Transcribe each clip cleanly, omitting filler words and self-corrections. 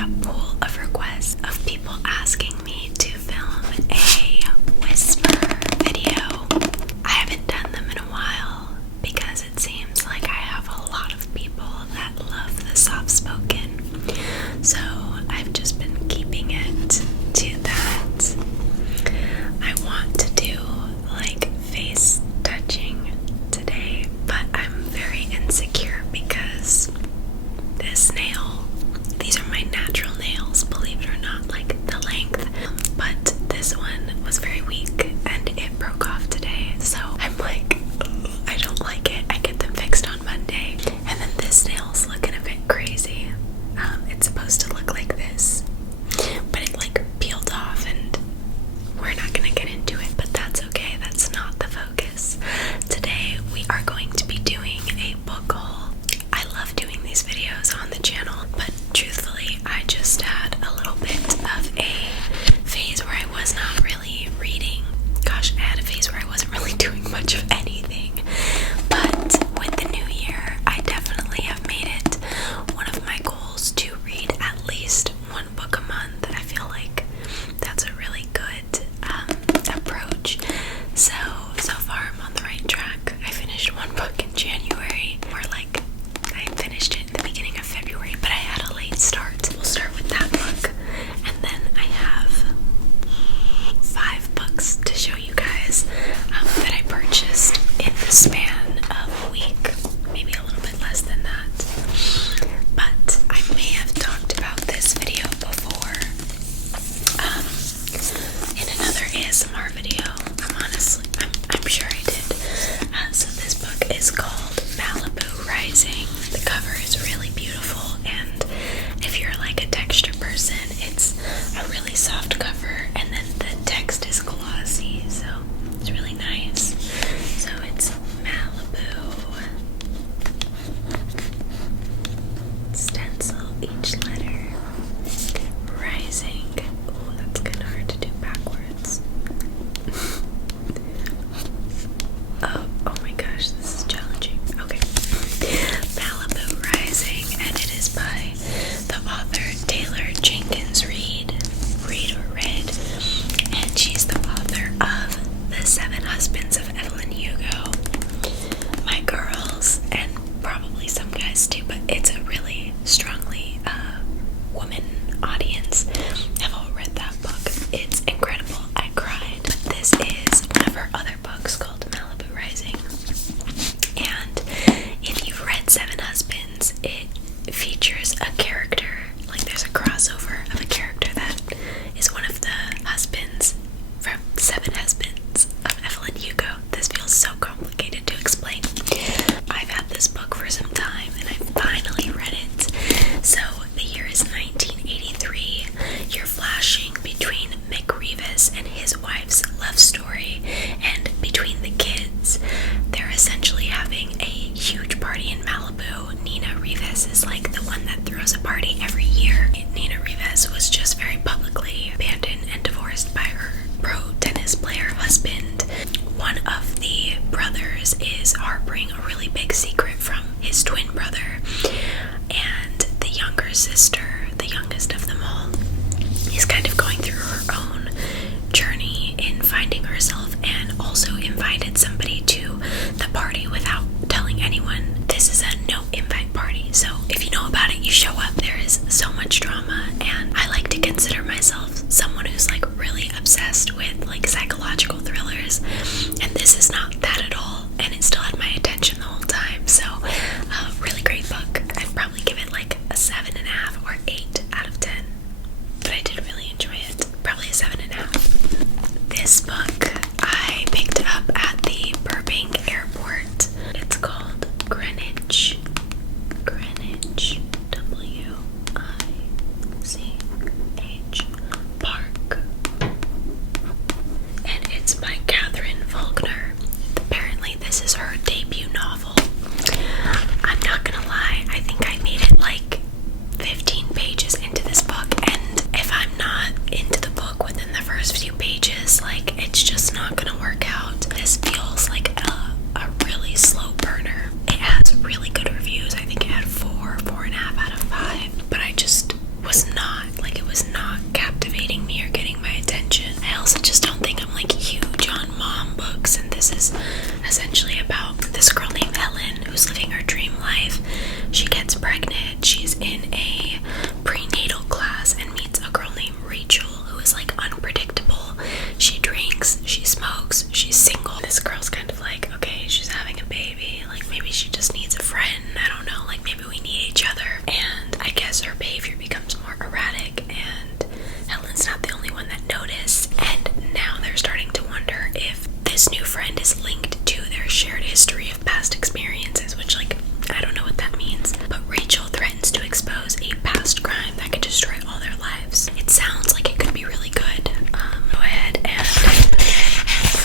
that pool of requests of people asking me to film a whisper video. I haven't done them in a while because it seems like I have a lot of people that love the soft-spoken. So I've just been keeping it to that. I want to do like face touching today, but I'm very insecure because this nail, these are my natural nails, believe it or not, like the length, but this one was very weak and it broke off today. So I'm like, I don't like it. I get them fixed on Monday. And then this nail's looking a bit crazy. It's supposed to look like this, but it like peeled off, and we're not gonna get into it, but that's okay. That's not the focus. Today we are going to be doing a book haul. I love doing these videos on the channel, but truthfully I just had a little bit of a phase where I was not really reading. Gosh, I had a phase where I wasn't really doing much of anything. But with the new year, I definitely have made it one of my goals to read at least one book a month. I feel like that's a really good approach. So far I'm on the right track. I finished one book in January, or like I finished it in the beginning of February, but I had a late start. We'll start with that book, and then I have 5 books to show you guys that I purchased in the span of a week, maybe a little bit less than that. But I may have talked about this video before in another ASMR video. I'm sure I did. So this book is called Malibu Rising. The cover is really beautiful, and if you're like a texture person, it's a really soft cover, and then the text is glossy, so it's really nice. So it's Malibu. Stencil each letter. Rising. Oh, that's kind of hard to do backwards. Oh my gosh, this is challenging. Okay. Malibu Rising, and it is by the author Taylor Jenkins Reid, and she's the author of The 7 Husbands of Evelyn Hugo. My girls, and probably some guys too, but it's a really strongly woman audience, have all read that book. It's incredible. I cried. But this is one of her other books called Malibu Rising. And if you've read 7 Husbands, it features a character, like there's a crossover of a character that is one of the husbands from 7 Husbands of Evelyn Hugo. This feels so complicated to explain. I've had this book for some time and I finally read it. So the year is 1983. You're flashing between Mick Revis and his wife's love story, and between the kids, they're essentially having a huge party in Malibu. Nina Revis is like the one that throws a party every year. Nina Revis was just very publicly abandoned and divorced by her pro tennis player husband. One of the brothers is harboring a really big secret from his twin brother, and the younger sister, the youngest of them all, is kind of going through her own journey in finding herself, and also invited somebody to the party without telling anyone. This is a no invite party, so if you know about it, you show up. There is so much drama, and I like to consider myself someone who's like really obsessed with like psychological thrillers, and this is not that at all, and it still had my attention the whole time. So really great book. I'd probably give it like a 7.5 or 8 out of 10, but I did really enjoy it. Probably a 7.5. This book I picked up at the Burbank airport. It's called Greenwich, W-I-C-H. pregnant. She's in a prenatal class and meets a girl named Rachel who is like unpredictable. She drinks, she smokes, she's single. This girl's kind of like, okay, she's having a baby, like maybe she just needs a friend, I don't know, like maybe we need each other. And I guess her behavior becomes more erratic, and Helen's not the only one that noticed, and now they're starting to wonder if this new friend is linked to their shared history of past experiences, which, like, I don't know what that means. But Rachel threatens to expose a past crime that could destroy all their lives. It sounds like it could be really good. Go ahead and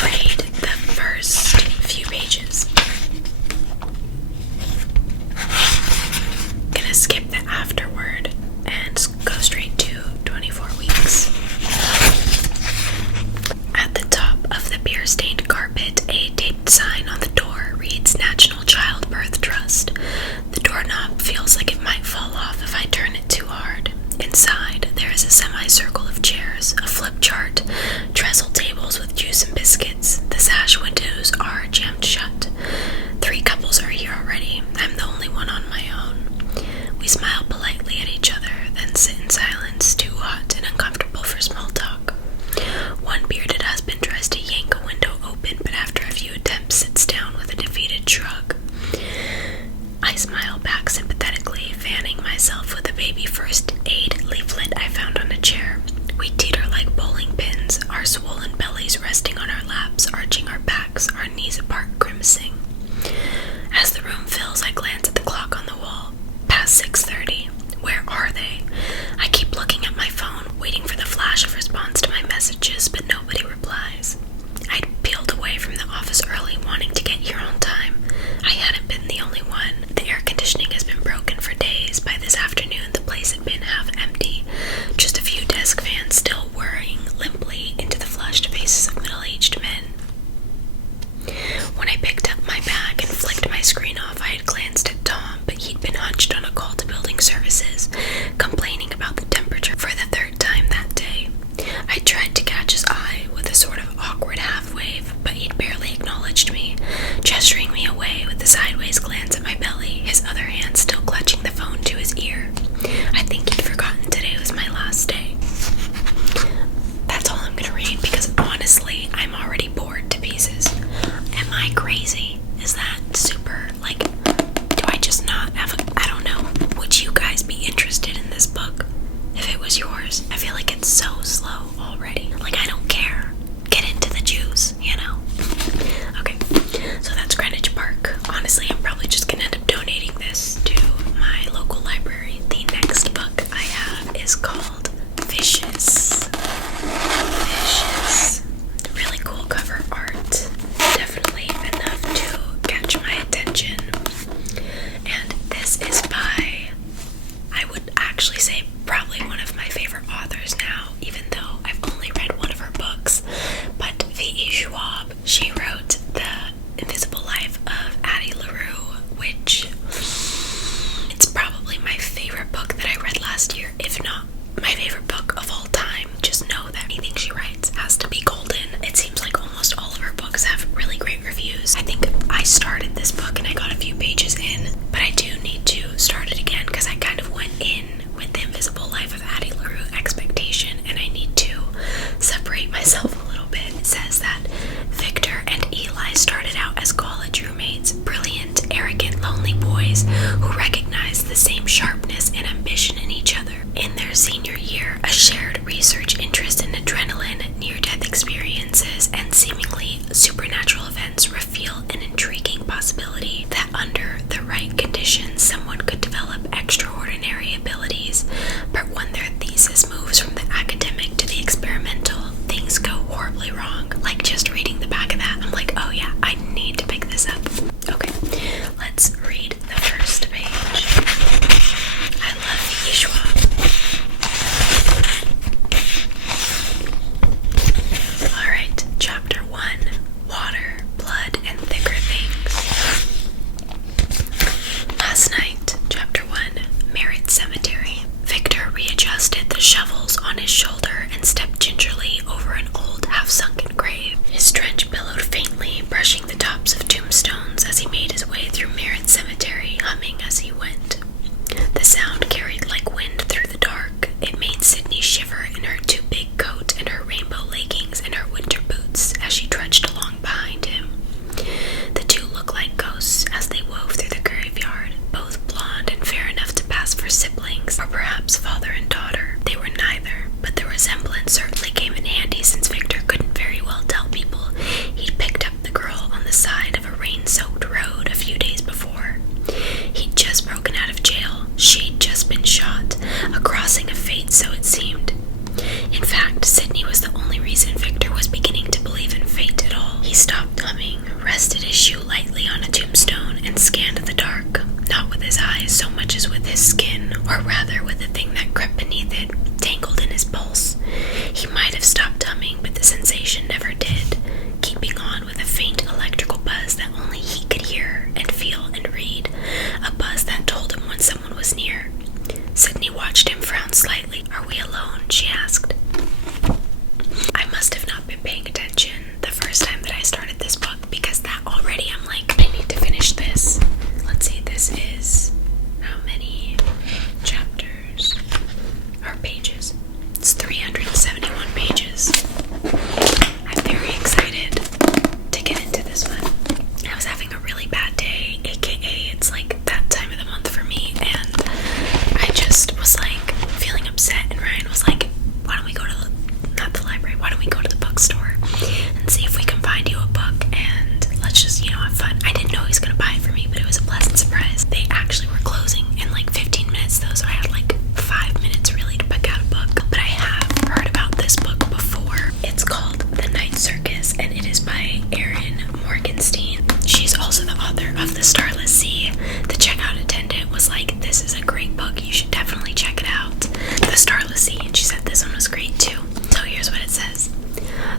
read the first few pages. Gonna skip the afterword and go straight to 24 weeks. At the top of the beer-stained carpet, a taped sign on the door reads National Childbirth Trust. The doorknob feels like it might fall off if I turn it too hard. Inside, there is a semicircle of chairs, a flip chart, trestle tables with juice and biscuits. The sash windows are jammed shut. 3 couples are here already. I'm the only one on my own. We smile politely at each other, then sit in silence, too hot and uncomfortable for small talk. One bearded husband tries to yank a window open, but after a few attempts sits down with a defeated shrug. I smile back sympathetically, fanning myself with a baby first aid leaflet I found on a chair. We teeter like bowling pins, our swollen bellies resting on our laps, arching our backs, our knees apart, grimacing. As the room fills, I glance at the clock on the wall. Past 6:30. Where are they? I keep looking at my phone, waiting for the flash of response to my messages, but nobody replies. I'd peeled away from the office early, wanting to get here on time. I hadn't been the only one. The air conditioning has been broken for days. By this afternoon, the place had been half empty. Just a few desk fans still whirring limply into the flushed faces of middle-aged men. When I picked up my bag and flicked my screen off, I had glanced at Tom, but he'd been hunched on a call to building services, complaining about the temperature for the 3rd time that day. I tried to catch his eye with a sort of awkward half-wave, but he'd barely acknowledged me, gesturing me away with a sideways glance at my belly, his other hand still clutching the phone to his ear. I think he'd forgotten today was my last day. That's all I'm gonna read, because honestly, I'm already bored to pieces. Am I crazy? Is that super, like, do I just not have I don't know. Would you guys be interested in this book if it was yours? I feel like it's so slow already. Like, I don't care. Get into the juice, you know? Okay, so that's Greenwich Park. Honestly, I'm probably just gonna end up donating this to my local library. The next book I have is called Vicious. Vicious. Really cool cover art. Definitely enough to catch my attention. And this is by, I would actually say, probably one of my favorite authors now, even though I've only read one of her books. But V.E. Schwab, she wrote The Invisible Life of Addie LaRue, which it's probably my favorite book that I read last year, if not my favorite book of all time. Just know that anything she writes has to be golden. It seems like almost all of her books have really great reviews. I think I started this book and I got a few pages in, but I do need to start it again because I kind of went in with The Invisible Life of Addie LaRue expectation, and I need to separate myself a little bit. It says that Victor and Eli started out as college roommates, brilliant, arrogant, lonely boys who recognized the same sharpness and ambition in each other. In their senior year, a shared research interest in adrenaline, near-death experiences, and seemingly supernatural events reveal an intriguing possibility that under the right conditions, someone could develop extraordinary abilities. But when their thesis moves from the academic to the experimental, things go horribly wrong. Like, just reading the back of that, I'm like, oh yeah, I need to pick this up. Okay, let's read the first page. I love V.E. Schwab. Alright, chapter 1, Water, Blood, and Thicker Things. Last night, chapter 1, Merritt Cemetery. Victor readjusted the shovels on his shoulder and stepped gingerly over an old, half-sunken grave. His trench billowed faintly, brushing the tops of tombstones as he made his way through Merritt Cemetery, humming as he went. and scanned the dark, not with his eyes so much as with his skin, or rather with the thing that crept beneath it, tangled in his pulse. He might have stopped humming, but the sensation never did, keeping on with a faint electrical buzz that only he could hear and feel and read, a buzz that told him when someone was near. Sydney watched him frown slightly. "Are we alone?" she asked. I must have not been paying attention the first time that I started this book, because that already I'm like, I need to finish this. Let's see, this is how many chapters or pages? It's 371 pages. I'm very excited to get into this one. I was having a really bad day, aka it's like that time of the month for me, and I just was like feeling upset, and Ryan was like, why don't we go to why don't we go to the bookstore and see if we can find you a book, and let's just, have fun. I didn't know he was going to buy it for me, but it was a pleasant surprise. They actually were closing in like 15 minutes though, so I had like 5 minutes really to pick out a book. But I have heard about this book before. It's called The Night Circus, and it is by Erin Morgenstein. She's also the author of The Starless Sea. The checkout attendant was like, this is a great book, you should definitely check it out. The Starless Sea, and she said this one was great too. So here's what it says.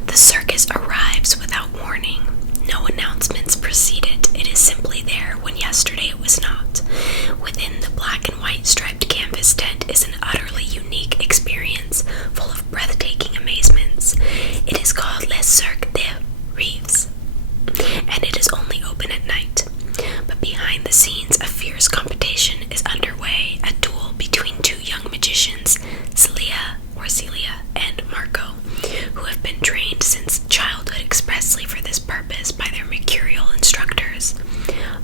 The circus arrives without warning. No announcements precede it. It is simply there when yesterday it was not. Within the black and white striped canvas tent is an utterly unique experience, full of breathtaking amazements. It is called Les Cirque des Rêves, and it is only open at night. But behind the scenes, a fierce competition is underway, a duel between two young magicians, Celia and Marco, who have been trained since childhood expressly for this purpose by their mercurial instructors.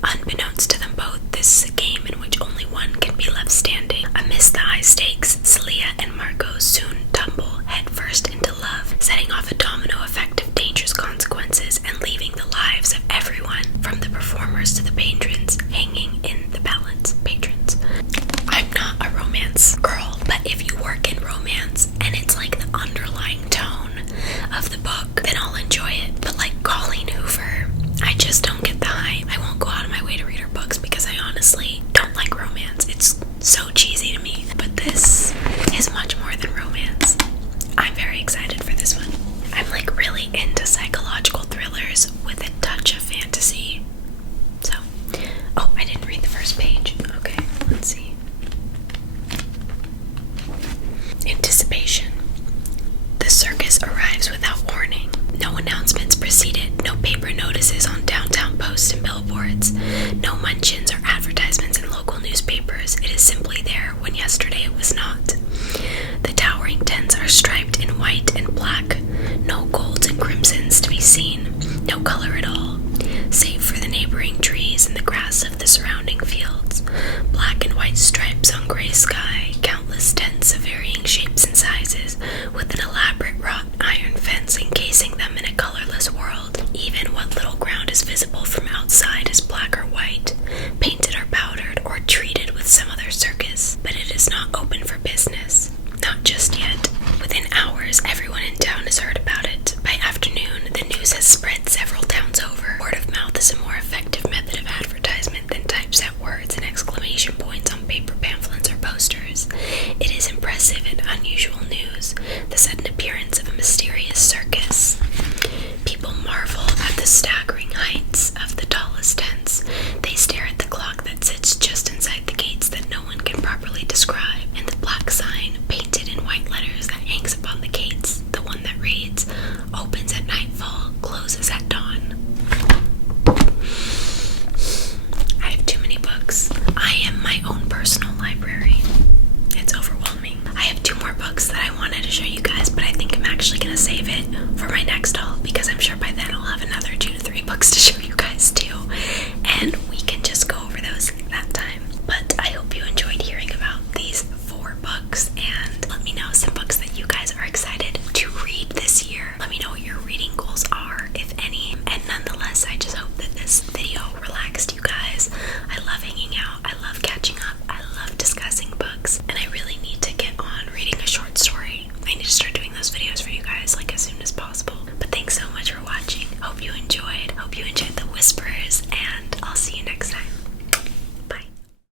Unbeknownst to them both, this is a game in which only one can be left standing. Amidst the high stakes, Celia and Marco soon tumble headfirst into love, setting off a domino effect of dangerous consequences and leaving the lives of everyone, from the performers to the patrons, hanging in the balance. Patrons. I'm not a romance girl, but if you work in romance and it's like the underlying tone of the book, then I'll enjoy it. But like Colleen Hoover, I just don't get the hype. I won't go out of my way to read her books because I honestly don't like romance. It's so cheesy to me. But this is much more than romance. I'm very excited for this one. I'm like really into psychological thrillers with a touch of fantasy. So, oh, I didn't read the first page. Okay, let's see. Anticipation. The circus arrives without warning. No announcements precede it, no paper notices on downtown posts and billboards, no mentions or advertisements in local newspapers. It is simply there when yesterday it was not. The towering tents are striped in white and black, no golds and crimsons to be seen, no color at all, save for the neighboring trees and the grass of the surrounding fields. Black and white stripes on gray sky, countless tents of varying shapes and sizes, with an elaborate wrought iron fence encasing them in a colorless world. Even what little ground is visible from outside is black or white, painted or powdered, or treated with some other circus. But it is not open for business. Not just yet. Within hours, everyone in town has heard about it. By afternoon, the news has spread several towns over. Word of mouth is a more effective method of advertisement than typeset words and exclamation points on paper pamphlets or posters. It is impressive and unusual news, the sudden appearance of a mysterious circus. People marvel at the staggering heights of the tallest tents. They stare at the clock that sits just inside the gates that no one can properly describe, and the black sign painted in white letters that hangs upon the gates, the one that reads, "Opens at nightfall, closes at dawn." I have too many books. I am my own personal library. It's overwhelming. I have 2 more books that I wanted to show you guys, but I think I'm actually going to save it for my next haul, because I'm sure by then I'll have another 2 to 3 books to show